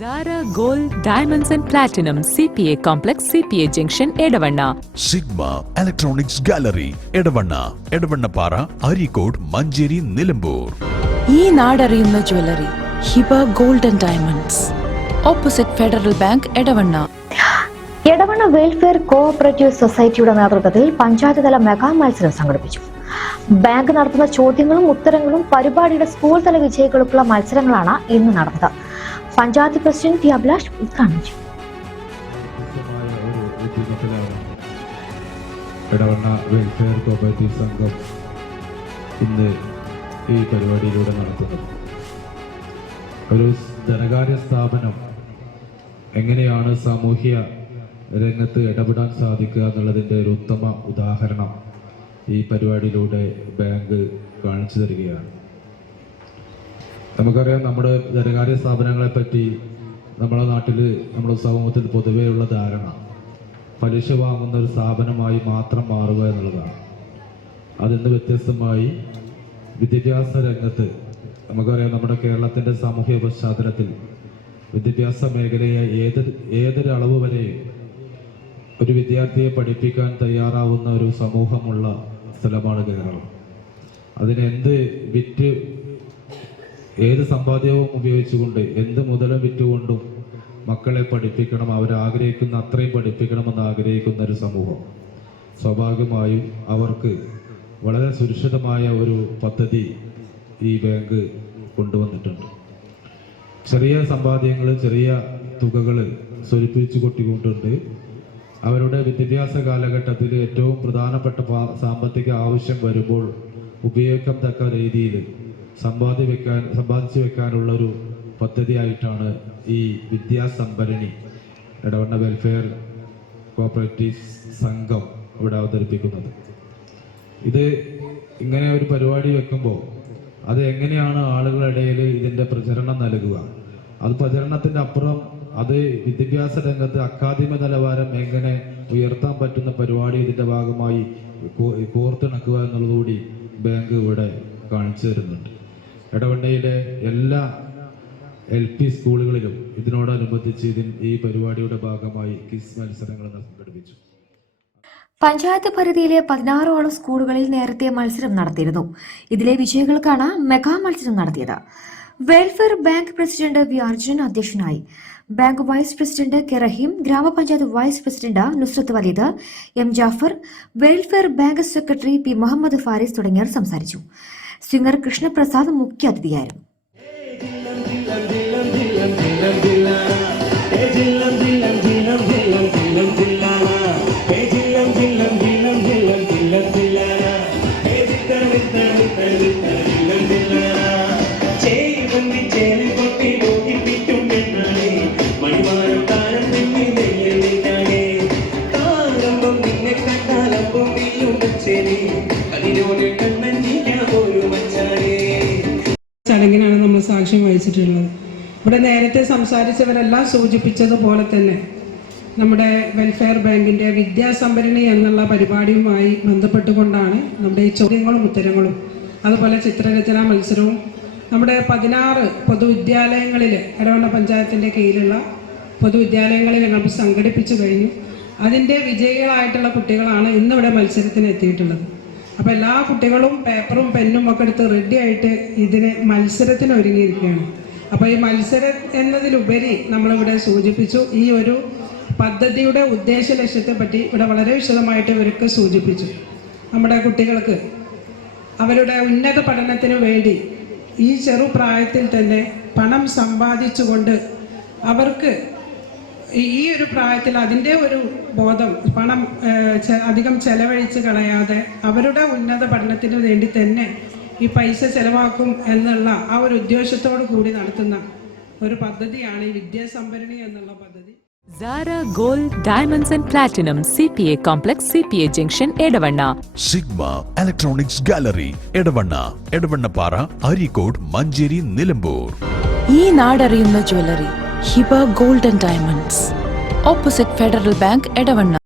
Sara gold diamonds and platinum C P A complex C P A junction Edavanna sigma electronics gallery Edavanna Edavannappara Areekode Manjeri Nilambur ഈ നാടറിയുന്ന jewellery Hiba gold and diamonds opposite federal bank Edavanna Edavanna welfare cooperative സൊസൈറ്റിയുടെ നേതൃത്വത്തിൽ പഞ്ചായത്ത് തല mega മത്സരം സംഘടിപ്പിച്ചു. Bank നടത്തുന്ന ചോദ്യങ്ങളും ഉത്തരങ്ങളും പരിപാടിയുടെ സ്കൂൾ തല വിജയികൾക്കുള്ള മത്സരങ്ങളാണ് ഇന്ന് നടന്നത്. പഞ്ചായത്ത് പ്രസിഡന്റ് ടി അഭിലാഷ് ഉദ്ഘാടനം ചെയ്തു. ഇടവണ്ണ വെൽഫെയർ കോപ്പറേറ്റീവ് സംഘം ഇന്ന് ഈ പരിപാടിയിലൂടെ നടത്തുന്നത് ഒരു ധനകാര്യ സ്ഥാപനം എങ്ങനെയാണ് സാമൂഹ്യ രംഗത്ത് ഇടപെടാൻ സാധിക്കുക എന്നുള്ളതിന്റെ ഒരു ഉത്തമ ഉദാഹരണം ഈ പരിപാടിയിലൂടെ ബാങ്ക് കാണിച്ചു തരികയാണ്. നമുക്കറിയാം നമ്മുടെ ധനകാര്യ സ്ഥാപനങ്ങളെ പറ്റി നമ്മുടെ നാട്ടിൽ നമ്മുടെ സമൂഹത്തിൽ പൊതുവെയുള്ള ധാരണ പലിശ വാങ്ങുന്ന ഒരു സ്ഥാപനമായി മാത്രം മാറുക എന്നുള്ളതാണ്. അതിന്ന് വ്യത്യസ്തമായി വിദ്യാഭ്യാസ രംഗത്ത് നമുക്കറിയാം നമ്മുടെ കേരളത്തിന്റെ സാമൂഹ്യ പശ്ചാത്തലത്തിൽ വിദ്യാഭ്യാസ മേഖലയെ ഏത് ഏതൊരളവ് വരെ വരെയും ഒരു വിദ്യാർത്ഥിയെ പഠിപ്പിക്കാൻ തയ്യാറാവുന്ന ഒരു സമൂഹമുള്ള സ്ഥലമാണ് കേരളം. അതിനെന്ത് വിറ്റ് ഏത് സമ്പാദ്യവും ഉപയോഗിച്ചുകൊണ്ട് എന്ത് മുതലും വിറ്റുകൊണ്ടും മക്കളെ പഠിപ്പിക്കണം അവരാഗ്രഹിക്കുന്ന അത്രയും പഠിപ്പിക്കണമെന്ന് ആഗ്രഹിക്കുന്ന ഒരു സമൂഹം. സ്വാഭാവികമായും അവർക്ക് വളരെ സുരക്ഷിതമായ ഒരു പദ്ധതി ഈ ബാങ്ക് കൊണ്ടുവന്നിട്ടുണ്ട്. ചെറിയ സമ്പാദ്യങ്ങൾ ചെറിയ തുകകൾ സ്വരിപ്പിച്ചു കൊട്ടിക്കൊണ്ടുണ്ട് അവരുടെ വിദ്യാഭ്യാസ കാലഘട്ടത്തിൽ ഏറ്റവും പ്രധാനപ്പെട്ട സാമ്പത്തിക ആവശ്യം വരുമ്പോൾ ഉപയോഗിക്കത്തക്ക രീതിയിൽ സമ്പാദ്യ വെക്കാൻ സമ്പാദിച്ചു വെക്കാനുള്ള ഒരു പദ്ധതിയായിട്ടാണ് ഈ വിദ്യാസംഭരണി ഇടവണ്ണ വെൽഫെയർ കോപ്പറേറ്റീവ് സംഘം ഇവിടെ അവതരിപ്പിക്കുന്നത്. ഇത് ഇങ്ങനെ ഒരു പരിപാടി വെക്കുമ്പോൾ അത് എങ്ങനെയാണ് ആളുകളുടെ ഇതിന്റെ പ്രചരണം നൽകുക? അത് പ്രചരണത്തിന്റെ അപ്പുറം അത് വിദ്യാഭ്യാസ രംഗത്ത് അക്കാദമിക നിലവാരം എങ്ങനെ ഉയർത്താൻ പറ്റുന്ന പരിപാടി ഇതിന്റെ ഭാഗമായി കോർത്തിണക്കുക എന്നുള്ളതുകൂടി ബാങ്ക് ഇവിടെ കാണിച്ചു തരുന്നുണ്ട്. ഇടവണ്ണയിലെ എല്ലാ എൽ പി സ്കൂളുകളിലും ഇതിനോടനുബന്ധിച്ച് ഇതിൽ ഈ പരിപാടിയുടെ ഭാഗമായി കിസ് മത്സരങ്ങൾ സംഘടിപ്പിച്ചു. പഞ്ചായത്ത് പരിധിയിലെ പതിനാറോളം സ്കൂളുകളിൽ നേരത്തെ മത്സരം നടത്തിയിരുന്നു. ഇതിലെ വിജയികൾക്കാണ് മെഗാ മത്സരം നടത്തിയത്. Welfare bank president V Arjun അധ്യക്ഷനായി. Bank vice president K Rahim ഗ്രാമപഞ്ചായത്ത് vice president Nusrath Waleed M Jafar welfare bank secretary P Muhammad Faris തുടങ്ങിയവർ സംസാരിച്ചു. സിംഗർ കൃഷ്ണപ്രസാദ് മുഖ്യാതിഥിയായിരുന്നു അതിനോട് സാക്ഷ്യം വഹിച്ചിട്ടുള്ളത്. ഇവിടെ നേരത്തെ സംസാരിച്ചവരെല്ലാം സൂചിപ്പിച്ചതുപോലെ തന്നെ നമ്മുടെ വെൽഫെയർ ബാങ്കിന്റെ വിദ്യാസംഭരണി എന്നുള്ള പരിപാടിയുമായി ബന്ധപ്പെട്ടുകൊണ്ടാണ് നമ്മുടെ ഈ ചോദ്യങ്ങളും ഉത്തരങ്ങളും. അതുപോലെ ചിത്രരചനാ മത്സരവും. നമ്മുടെ പതിനാറ് പൊതുവിദ്യാലയങ്ങളിൽ ഇടവണ്ണ പഞ്ചായത്തിന്റെ കീഴിലുള്ള പൊതുവിദ്യാലയങ്ങളിൽ ഞങ്ങൾ സംഘടിപ്പിച്ചു കഴിഞ്ഞു. അതിന്റെ വിജയികളായിട്ടുള്ള കുട്ടികളാണ് ഇന്നിവിടെ മത്സരത്തിന് എത്തിയിട്ടുള്ളത്. അപ്പോൾ എല്ലാ കുട്ടികളും പേപ്പറും പെന്നും ഒക്കെ എടുത്ത് റെഡി ആയിട്ട് ഇതിന് മത്സരത്തിന് ഒരുങ്ങിയിരിക്കുകയാണ്. അപ്പോൾ ഈ മത്സരം എന്നതിലുപരി നമ്മളിവിടെ സൂചിപ്പിച്ചു. ഈ ഒരു പദ്ധതിയുടെ ഉദ്ദേശ ലക്ഷ്യത്തെ പറ്റി ഇവിടെ വളരെ വിശദമായിട്ട് ഇവർക്ക് സൂചിപ്പിച്ചു. നമ്മുടെ കുട്ടികൾക്ക് അവരുടെ ഉന്നത പഠനത്തിന് വേണ്ടി ഈ ചെറുപ്രായത്തിൽ തന്നെ പണം സമ്പാദിച്ചുകൊണ്ട് അവർക്ക് ഈ ഒരു പ്രായത്തിൽ അതിന്റെ ഒരു ബോധം പണം അധികം ചെലവഴിച്ച് കളയാതെ അവരുടെ ഉന്നത പഠനത്തിന് വേണ്ടി തന്നെ ഈ പൈസ ചെലവാക്കും എന്നുള്ള ആ ഒരു ഉദ്ദേശത്തോടു കൂടി നടത്തുന്ന ഒരു പദ്ധതിയാണ് ഈ വിദ്യാസംഭരണി എന്നുള്ള പദ്ധതി. Sara gold diamonds and platinum C P A complex C P A junction Edavanna sigma electronics gallery Edavanna Edavannappara Areekode Manjeri Nilambur ഈ നാടറിയുന്ന jewellery Hiba gold and diamonds. Opposite federal bank Edavanna.